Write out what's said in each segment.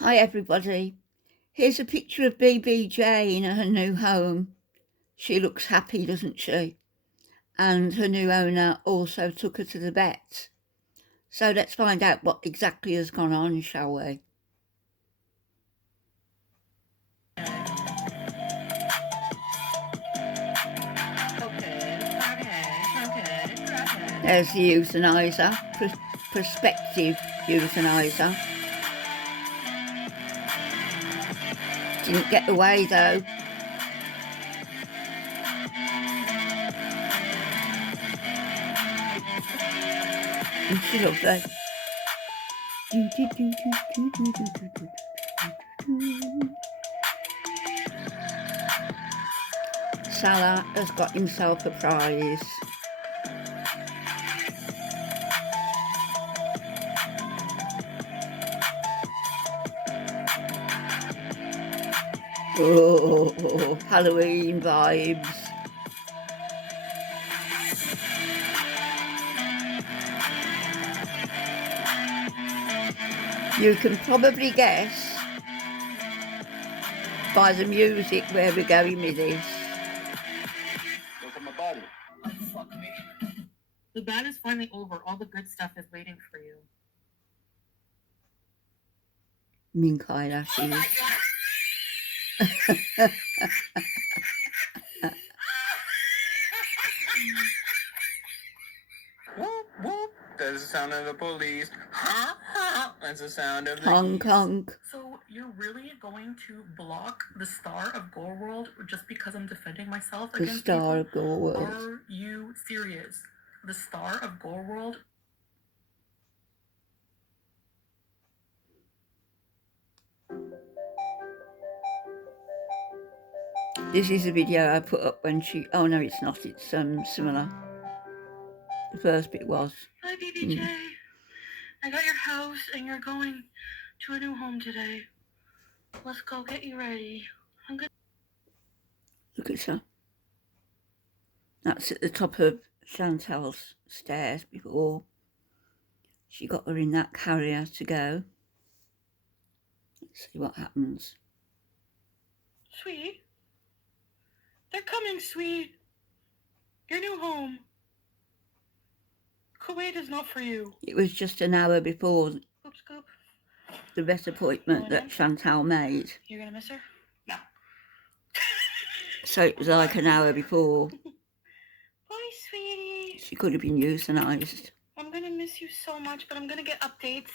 Hi everybody, here's a picture of BBJ in her new home. She looks happy, doesn't she? And her new owner also took her to the vet. So let's find out what exactly has gone on, shall we? There's the euthanizer, prospective euthanizer. Didn't get away though. And she lovely. Salah has got himself a prize. Oh, Halloween vibes. You can probably guess by the music where we're going with this. Look at my body. Oh, fuck me. The bad is finally over. All the good stuff is waiting for you. Mink eyelashes. Whoop, whoop. That's the sound of the police. That's the sound of the Honk honk. So you're really going to block the star of Gorlworld just because I'm defending myself The against star of people? Gorlworld. Are you serious? The star of Gorlworld? This is a video I put up when she... Oh no, it's not. It's similar. The first bit was. Hi, BBJ. I got your house and you're going to a new home today. Let's go get you ready. I'm good. Look at her. That's at the top of Chantal's stairs before she got her in that carrier to go. Let's see what happens. Sweet. They're coming, sweet. Your new home. Kuwait is not for you. It was just an hour before Scoop. the vet appointment that Chantal made. You're gonna miss her? No. So it was like an hour before. Bye, sweetie. She could have been euthanized. I'm gonna miss you so much, but I'm gonna get updates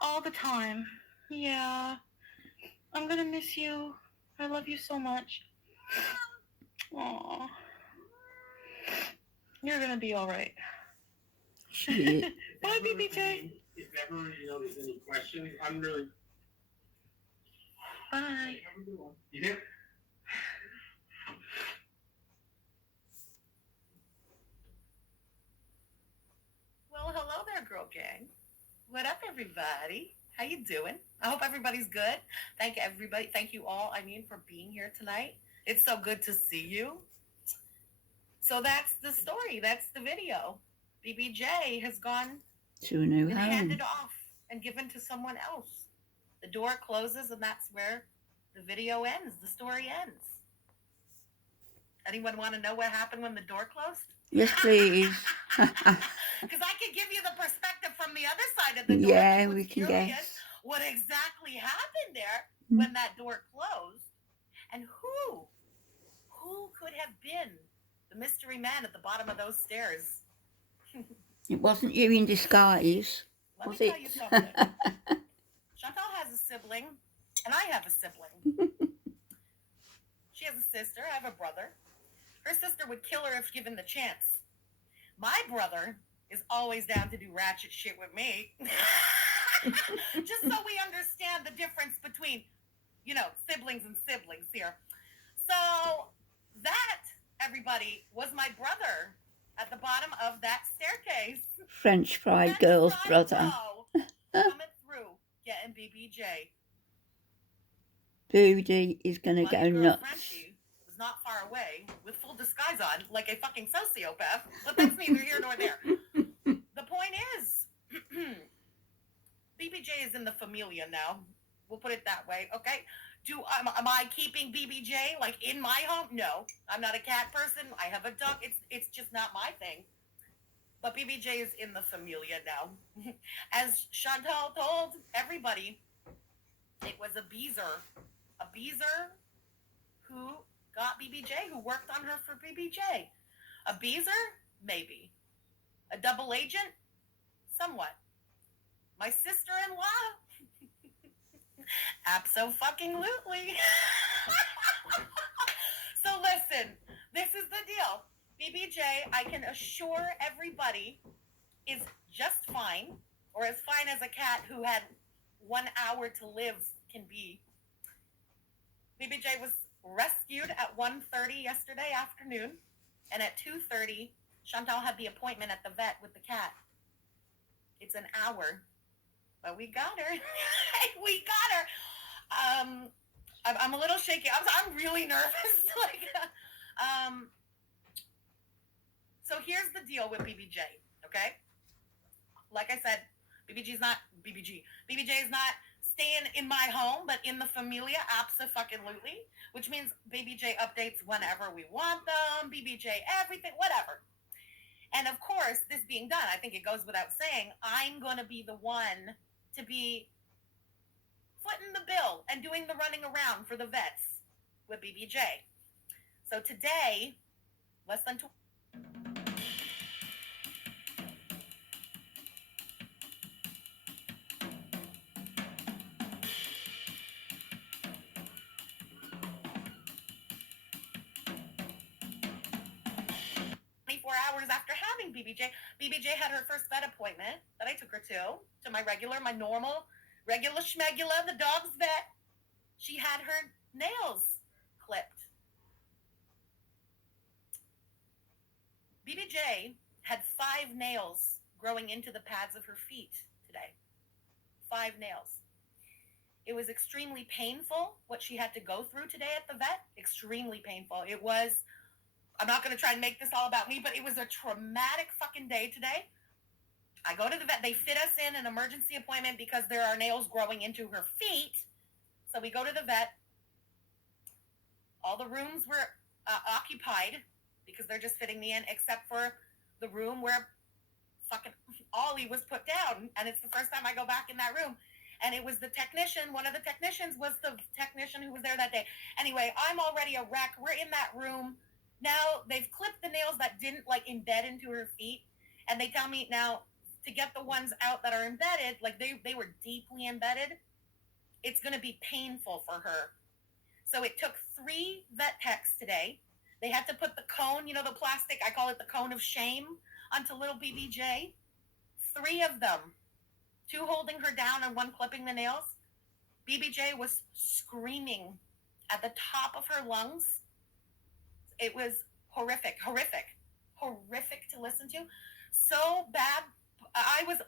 all the time. Yeah. I'm gonna miss you. I love you so much. Aww. You're gonna be alright. Bye, BBJ. If ever, there's any questions, I'm really... Bye. You do? Well, hello there, girl gang. What up, everybody? How you doing? I hope everybody's good. Thank everybody. Thank you all, for being here tonight. It's so good to see you. So that's the story. That's the video. BBJ has gone to a new and home. handed off and given to someone else. The door closes, and that's where the video ends. The story ends. Anyone want to know what happened when the door closed? Yes, please. Because I can give you the perspective from the other side of the door. Yeah, we can guess what exactly happened there when that door closed, and who could have been the mystery man at the bottom of those stairs. It wasn't you in disguise, Let was me it? tell you something. Chantal has a sibling, and I have a sibling. She has a sister. I have a brother. Her sister would kill her if given the chance. My brother is always down to do ratchet shit with me. Just so we understand the difference between, siblings and siblings here. So that, everybody, was my brother at the bottom of that staircase. French fried girl's brother. Coming through, getting BBJ. Booty is going to go nuts. Frenchie was not far away with full disguise on like a fucking sociopath, but that's neither here nor there. The point is, BBJ is in the familia now. We'll put it that way, okay? Am I keeping BBJ like in my home? No, I'm not a cat person. I have a dog. It's just not my thing. But BBJ is in the familia now. As Chantal told everybody, it was a beezer who got BBJ, who worked on her for BBJ. A beezer? Maybe. A double agent? Somewhat. My sister-in-law? Abso-fucking-lutely. So listen, this is the deal. BBJ, I can assure everybody, is just fine, or as fine as a cat who had 1 hour to live can be. BBJ was rescued at 1:30 yesterday afternoon, and at 2:30, Chantal had the appointment at the vet with the cat. It's an hour, but we got her. We got her. I'm a little shaky. I'm really nervous. So here's the deal with BBJ, okay? Like I said, BBJ is not staying in my home, but in the familia, abso-fucking-lutely, which means BBJ updates whenever we want them, BBJ everything, whatever. And of course, this being done, I think it goes without saying, I'm going to be the one to be footing the bill and doing the running around for the vets with BBJ. So today, less than 24 hours after having BBJ had her first vet appointment that I took her to my normal, regular schmegula, the dog's vet. She had her nails clipped. BBJ had 5 nails growing into the pads of her feet today. 5 nails. It was extremely painful what she had to go through today at the vet. Extremely painful. It was, I'm not going to try and make this all about me, but it was a traumatic fucking day today. I go to the vet. They fit us in an emergency appointment because there are nails growing into her feet. So we go to the vet. All the rooms were occupied because they're just fitting me in, except for the room where fucking Ollie was put down. And it's the first time I go back in that room. And it was the technician, one of the technicians was the technician who was there that day. Anyway, I'm already a wreck. We're in that room. Now they've clipped the nails that didn't like embed into her feet. And they tell me now to get the ones out that are embedded, like they were deeply embedded, it's going to be painful for her. So it took 3 vet techs today. They had to put the cone, you know, the plastic, I call it the cone of shame, onto little BBJ. 3 of them. 2 holding her down and 1 clipping the nails. BBJ was screaming at the top of her lungs. It was horrific to listen to. So bad. I was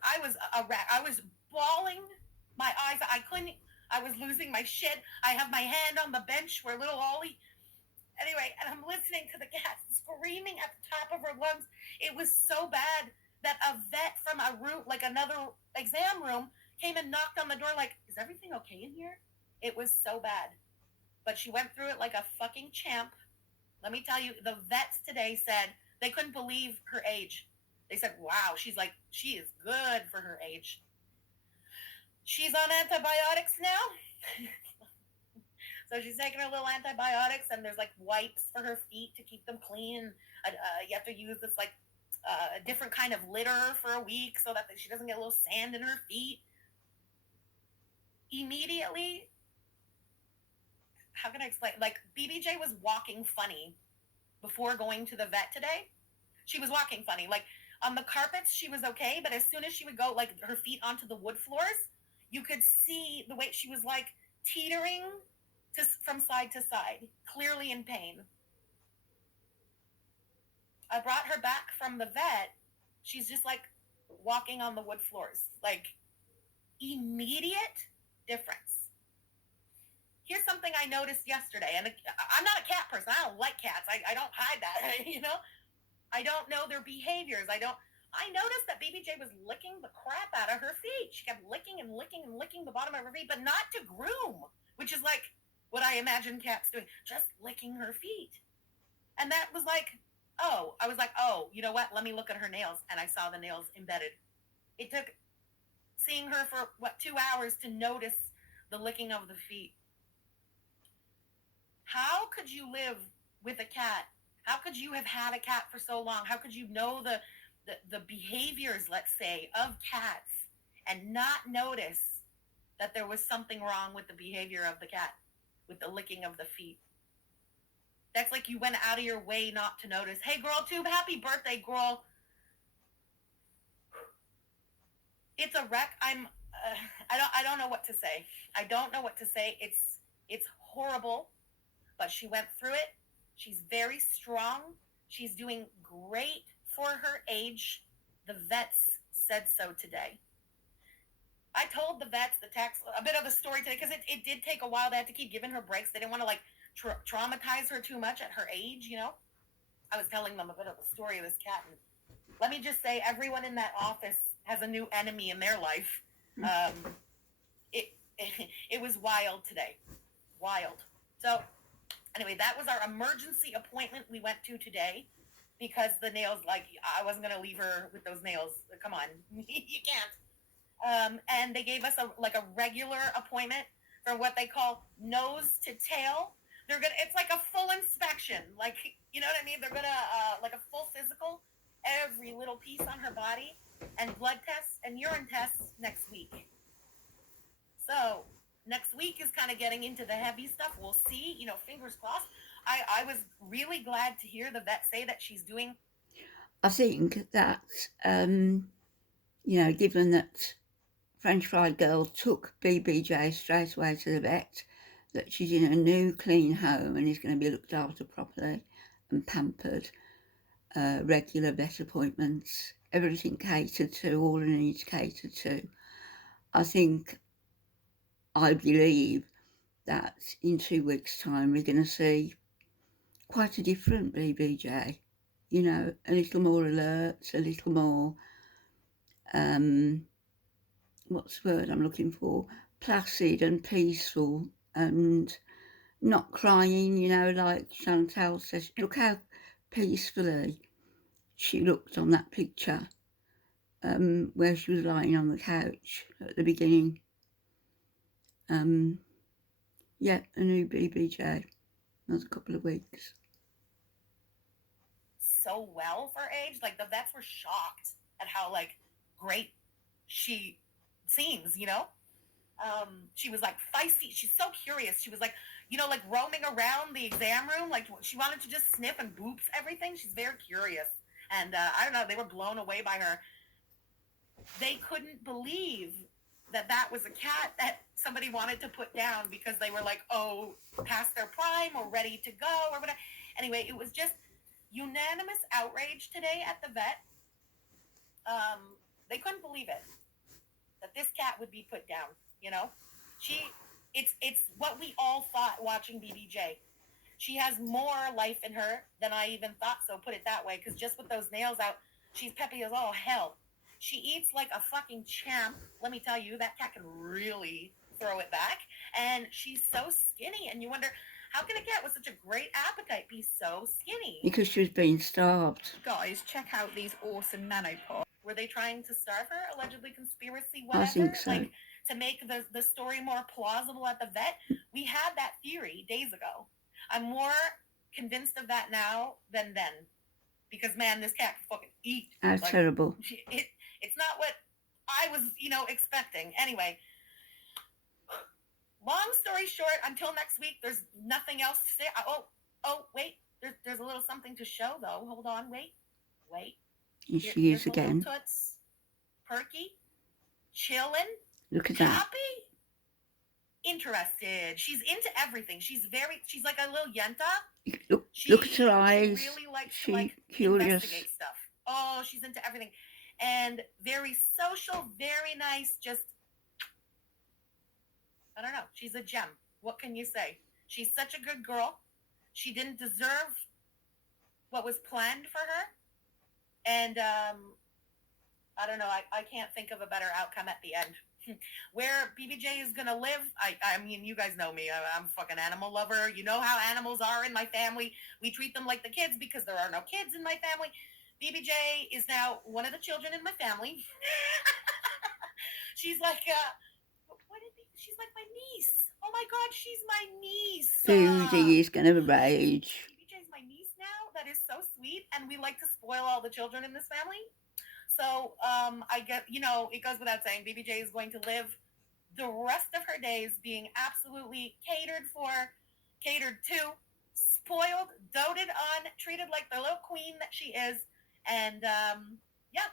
a wreck. I was bawling my eyes. I was losing my shit. I have my hand on the bench where little Ollie. Anyway, and I'm listening to the cat screaming at the top of her lungs. It was so bad that a vet from a room, like another exam room, came and knocked on the door like, is everything okay in here? It was so bad. But she went through it like a fucking champ. Let me tell you, the vets today said they couldn't believe her age. They said, wow, she is good for her age. She's on antibiotics now. So she's taking her little antibiotics, and there's like wipes for her feet to keep them clean. You have to use this like a different kind of litter for a week so that she doesn't get a little sand in her feet. Immediately, how can I explain? Like, BBJ was walking funny before going to the vet today. She was walking funny. Like, on the carpets, she was okay, but as soon as she would go, like, her feet onto the wood floors, you could see the way she was, like, teetering from side to side, clearly in pain. I brought her back from the vet. She's just, like, walking on the wood floors. Like, immediate difference. Here's something I noticed yesterday, and I'm not a cat person. I don't like cats. I don't hide that, you know? I don't know their behaviors. I noticed that BBJ was licking the crap out of her feet. She kept licking and licking and licking the bottom of her feet, but not to groom, which is like what I imagine cats doing, just licking her feet. And that was like, oh, I was like, oh, you know what? Let me look at her nails. And I saw the nails embedded. It took seeing her for, 2 hours to notice the licking of the feet. How could you live with a cat? How could you have had a cat for so long? How could you know the behaviors, let's say, of cats and not notice that there was something wrong with the behavior of the cat, with the licking of the feet? That's like you went out of your way not to notice. Hey, Girl Tube, happy birthday, girl. It's a wreck. I don't know what to say. I don't know what to say. It's horrible, but she went through it. She's very strong. She's doing great for her age. The vets said so today. I told the vets, the techs, a bit of a story today because it did take a while. They had to keep giving her breaks. They didn't want to like traumatize her too much at her age, you know. I was telling them a bit of the story of this cat, and let me just say, everyone in that office has a new enemy in their life. It was wild today, wild. So anyway, that was our emergency appointment we went to today because the nails, like, I wasn't going to leave her with those nails. Come on, you can't. And they gave us a regular appointment for what they call nose to tail. It's like a full inspection, like, you know what I mean? They're gonna like a full physical, every little piece on her body, and blood tests and urine tests next week. So next week is kind of getting into the heavy stuff. We'll see, you know, fingers crossed. I was really glad to hear the vet say that she's doing. I think that, you know, given that French Fried Girl took BBJ straight away to the vet, that she's in a new clean home and is going to be looked after properly and pampered, regular vet appointments, everything catered to, all her needs catered to. I believe that in 2 weeks' time we're going to see quite a different BBJ, you know, a little more alert, a little more, what's the word I'm looking for, placid and peaceful and not crying, you know, like Chantal says. Look how peacefully she looked on that picture, where she was lying on the couch at the beginning. Yeah, a new BBJ. Another couple of weeks. So well for age. Like, the vets were shocked at how, like, great she seems, you know? She was, like, feisty. She's so curious. She was, like, you know, like, roaming around the exam room. Like, she wanted to just sniff and boops everything. She's very curious. And, I don't know, they were blown away by her. They couldn't believe that was a cat that somebody wanted to put down because they were like, oh, past their prime or ready to go or whatever. Anyway, it was just unanimous outrage today at the vet. They couldn't believe it, that this cat would be put down, you know? It's what we all thought watching BBJ. She has more life in her than I even thought, so put it that way, because just with those nails out, she's peppy as all hell. She eats like a fucking champ. Let me tell you, that cat can really throw it back. And she's so skinny. And you wonder, how can a cat with such a great appetite be so skinny? Because she was being starved. Guys, check out these awesome nanopods. Were they trying to starve her? Allegedly conspiracy, whatever? I think so. Like, to make the story more plausible at the vet? We had that theory days ago. I'm more convinced of that now than then. Because, man, this cat can fucking eat. How terrible. It's not what I was, you know, expecting. Anyway, long story short, until next week, there's nothing else to say. Oh, wait. There's a little something to show, though. Hold on, wait. Here she is again. Toots, perky, chillin', Look at that. happy, interested. She's into everything. She's like a little yenta. Look at her eyes. She really likes She to, like, curious. investigate stuff. Oh, she's into everything. And very social, very nice, just, I don't know. She's a gem. What can you say? She's such a good girl. She didn't deserve what was planned for her. And I don't know. I can't think of a better outcome at the end. Where BBJ is gonna live, I mean, you guys know me. I'm a fucking animal lover. You know how animals are in my family. We treat them like the kids because there are no kids in my family. BBJ is now one of the children in my family. She's like, she's like my niece. Oh my God, she's my niece. Susie is going to rage. BBJ's my niece now. That is so sweet, and we like to spoil all the children in this family. So I get, you know, it goes without saying, BBJ is going to live the rest of her days being absolutely catered to, spoiled, doted on, treated like the little queen that she is. And yeah,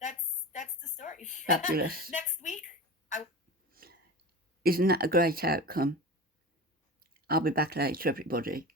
that's the story. Fabulous. Next week, Isn't that a great outcome? I'll be back later, everybody.